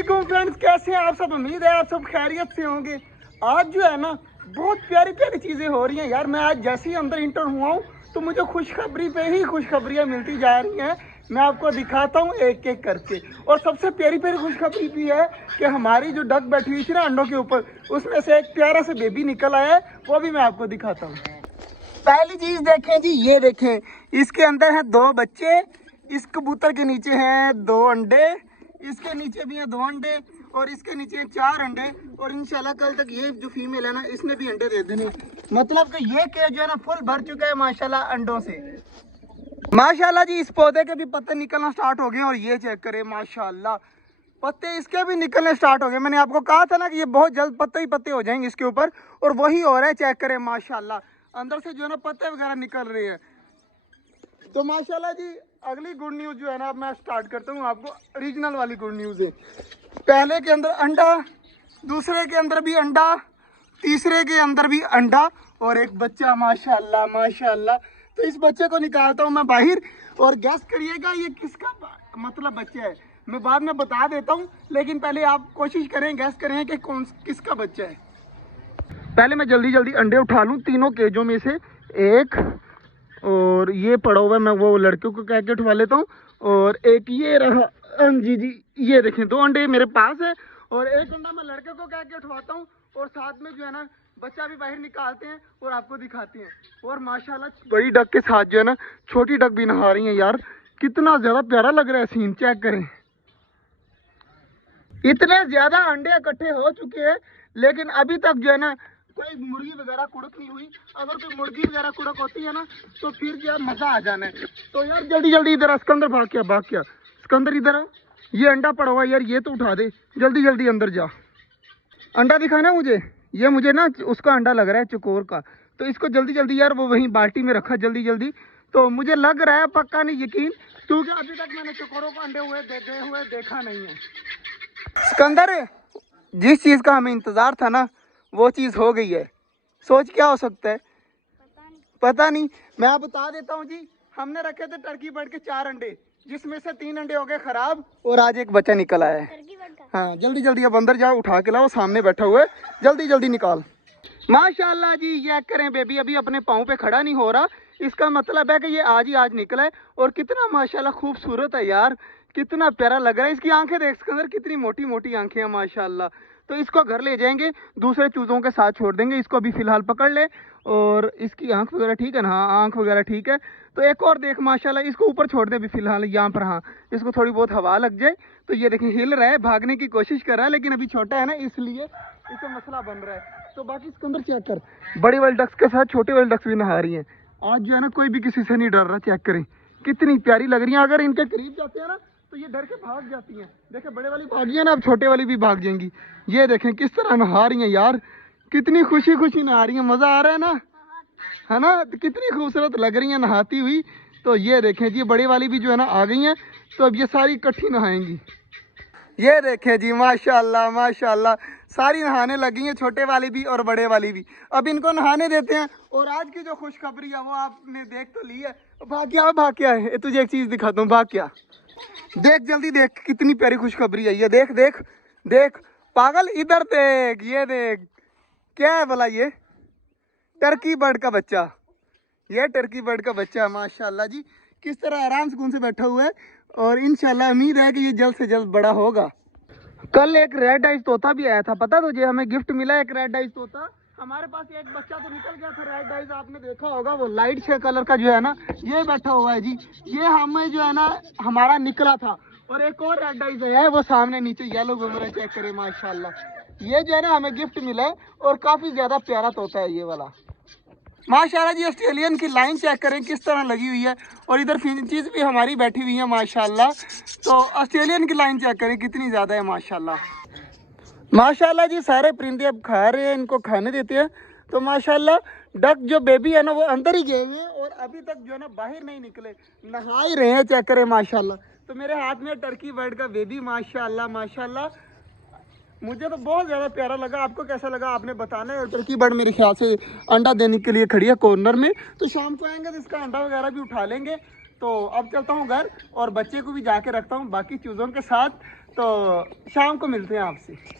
वालेकुम फ्रेंड्स, कैसे हैं आप सब। उम्मीद है आप सब खैरियत से होंगे। आज जो है ना बहुत प्यारी प्यारी चीज़ें हो रही हैं यार। मैं आज जैसे ही अंदर इंटर हुआ हूँ तो मुझे खुशखबरी पे ही खुशखबरियाँ मिलती जा रही हैं। मैं आपको दिखाता हूँ एक एक करके। और सबसे प्यारी प्यारी खुशखबरी भी है कि हमारी जो डक बैठी हुई थी ना अंडों के ऊपर, उसमें से एक प्यारा सा बेबी निकल आया है, वो भी मैं आपको दिखाता हूँ। पहली चीज़ देखें जी, ये देखें, इसके अंदर है 2 बच्चे। इस कबूतर के नीचे हैं 2 अंडे, इसके नीचे भी हैं 2 अंडे और इसके नीचे हैं 4 अंडे। और इंशाल्लाह कल तक ये जो फीमेल है ना, इसने भी अंडे दे देने। मतलब कि ये केज जो है ना फुल भर चुका है माशाल्लाह अंडों से। माशाल्लाह जी, इस पौधे के भी पत्ते निकलना स्टार्ट हो गए और ये चेक करें माशाल्लाह, पत्ते इसके भी निकलने स्टार्ट हो गए। मैंने आपको कहा था ना कि ये बहुत जल्द पत्ते ही पत्ते हो जाएंगे इसके ऊपर, और वही हो रहा है। चेक करें माशाल्लाह, अंदर से जो है ना पत्ते वगैरह निकल रहे हैं। तो माशाल्लाह जी, अगली गुड न्यूज़ जो है ना, अब मैं स्टार्ट करता हूँ आपको। ओरिजिनल वाली गुड न्यूज़ है। पहले के अंदर अंडा, दूसरे के अंदर भी अंडा, तीसरे के अंदर भी अंडा और एक बच्चा। माशाल्लाह माशाल्लाह। तो इस बच्चे को निकालता हूँ मैं बाहर और गैस करिएगा ये किसका मतलब बच्चा है। मैं बाद में बता देता हूँ, लेकिन पहले आप कोशिश करें, गैस करें कि किसका बच्चा है। पहले मैं जल्दी जल्दी अंडे उठा लूँ तीनों केजों में से एक, और ये पड़ा हुआ है, मैं वो लड़कियों को कह के उठवा लेता हूँ। और एक ये रहा, जी जी, ये देखें 2 अंडे मेरे पास है और एक अंडा मैं लड़के को कह के उठवाता हूँ। और साथ में जो है ना बच्चा भी बाहर निकालते हैं और आपको दिखाते हैं। और माशाल्लाह बड़ी डक के साथ जो है ना छोटी डक भी नहा रही है यार। कितना ज़्यादा प्यारा लग रहा है सीन, चेक करें। इतने ज़्यादा अंडे इकट्ठे हो चुके हैं, लेकिन अभी तक जो है ना कोई मुर्गी वगैरह कुड़क नहीं हुई। अगर कोई मुर्गी वगैरह कुड़क होती है ना तो फिर जो मज़ा आ जाना है। तो यार जल्दी जल्दी इधर, सिकंदर भाग क्या सिकंदर इधर आ। ये अंडा पड़ा हुआ यार, ये तो उठा दे, जल्दी जल्दी अंदर जा। अंडा दिखाना मुझे, ये मुझे ना उसका अंडा लग रहा है, चकोर का। तो इसको जल्दी जल्दी यार वो वहीं बाल्टी में रखा जल्दी जल्दी। तो मुझे लग रहा है, पक्का नहीं यकीन, क्योंकि अभी तक मैंने चकोरों को अंडे हुए देखा नहीं है। सिकंदर, जिस चीज़ का हमें इंतज़ार था ना वो चीज़ हो गई है। सोच क्या हो सकता है? पता नहीं। मैं आप बता देता हूँ जी। हमने रखे थे टर्की बर्ड के 4 अंडे, जिसमें से 3 अंडे हो गए खराब और आज एक बच्चा निकल आया है। हाँ जल्दी जल्दी अब अंदर जाओ, उठा के लाओ, सामने बैठा हुआ है, जल्दी जल्दी निकाल। माशाल्लाह जी, ये करें बेबी अभी अपने पाँव पे खड़ा नहीं हो रहा। इसका मतलब है कि ये आज ही आज निकला है। और कितना माशाल्लाह खूबसूरत है यार, कितना प्यारा लग रहा है। इसकी आंखें देख, इसके अंदर कितनी मोटी मोटी आंखें हैं माशाल्लाह। तो इसको घर ले जाएंगे, दूसरे चूज़ों के साथ छोड़ देंगे। इसको अभी फ़िलहाल पकड़ ले। और इसकी आंख वगैरह ठीक है ना? हाँ आंख वगैरह ठीक है। तो एक और देख माशाल्लाह, इसको ऊपर छोड़ दे अभी फ़िलहाल यहाँ पर। हाँ इसको थोड़ी बहुत हवा लग जाए। तो ये देखें हिल रहा है, भागने की कोशिश कर रहा है, लेकिन अभी छोटा है ना इसलिए इसे मसला बन रहा है। तो बाकी इसके अंदर चेक कर, बड़ी वाली डक्स के साथ छोटे वाली डक्स भी नहा रही हैं। आज जो है ना कोई भी किसी से नहीं डर रहा। चेक करें कितनी प्यारी लग रही है। अगर इनके करीब जाते हैं ना तो ये डर के भाग जाती हैं। देखें बड़े वाली भागी है ना, अब छोटे वाली भी भाग जाएंगी। ये देखें किस तरह नहा रही हैं यार, कितनी खुशी खुशी नहा रही हैं। मज़ा आ रहा है ना, है ना? तो कितनी खूबसूरत लग रही हैं नहाती हुई। तो ये देखें जी, बड़ी वाली भी जो है ना आ गई हैं। तो अब ये सारी इकट्ठी नहाएंगी। ये देखें जी माशाल्लाह माशाल्लाह, सारी नहाने लगी हैं, छोटे वाली भी और बड़े वाली भी। अब इनको नहाने देते हैं। और आज की जो खुशखबरी है वो आपने देख तो ली है। भाग क्या है, तुझे एक चीज़ दिखाता हूँ, भाग क्या। देख जल्दी देख, कितनी प्यारी खुशखबरी है ये। देख देख देख पागल, इधर देख, ये देख क्या है भला, ये टर्की बर्ड का बच्चा। ये टर्की बर्ड का बच्चा माशाल्लाह जी, किस तरह आराम सुकून से बैठा हुआ है। और इंशाल्लाह उम्मीद है कि ये जल्द से जल्द बड़ा होगा। कल एक रेड आइज तोता भी आया था, पता तुझे? हमें गिफ्ट मिला एक रेड आइज तोता। हमारे पास एक बच्चा तो निकल गया था रेड आइज, आपने देखा होगा, वो लाइट से कलर का जो है ना ये बैठा हुआ है जी। ये हमें जो है ना हमारा निकला था। और एक और रेड आइज है वो सामने नीचे येलो घूम रहा है, चेक करें माशाल्लाह। ये जो है ना हमें गिफ्ट मिला है और काफ़ी ज़्यादा प्यारा तोता है ये वाला माशाल्लाह जी। ऑस्ट्रेलियन की लाइन चेक करें किस तरह लगी हुई है। और इधर फिंचीज भी हमारी बैठी हुई है माशाल्लाह। तो ऑस्ट्रेलियन की लाइन चेक करें कितनी ज़्यादा है माशाल्लाह। माशाल्लाह जी, सारे परिंदे अब खा रहे हैं, इनको खाने देते हैं। तो माशाल्लाह डक जो बेबी है ना वो अंदर ही गए हुए हैं और अभी तक जो है ना बाहर नहीं निकले, नहा ही रहे हैं, चेक करें माशाल्लाह। तो मेरे हाथ में टर्की बर्ड का बेबी माशाल्लाह माशाल्लाह, मुझे तो बहुत ज़्यादा प्यारा लगा। आपको कैसा लगा आपने बताना है। और टर्की बर्ड मेरे ख्याल से अंडा देने के लिए खड़ी है कॉर्नर में। तो शाम को आएंगे तो इसका अंडा वगैरह भी उठा लेंगे। तो अब चलता हूँ घर और बच्चे को भी जाके रखता हूँ बाकी चीज़ों के साथ। तो शाम को मिलते हैं आपसे।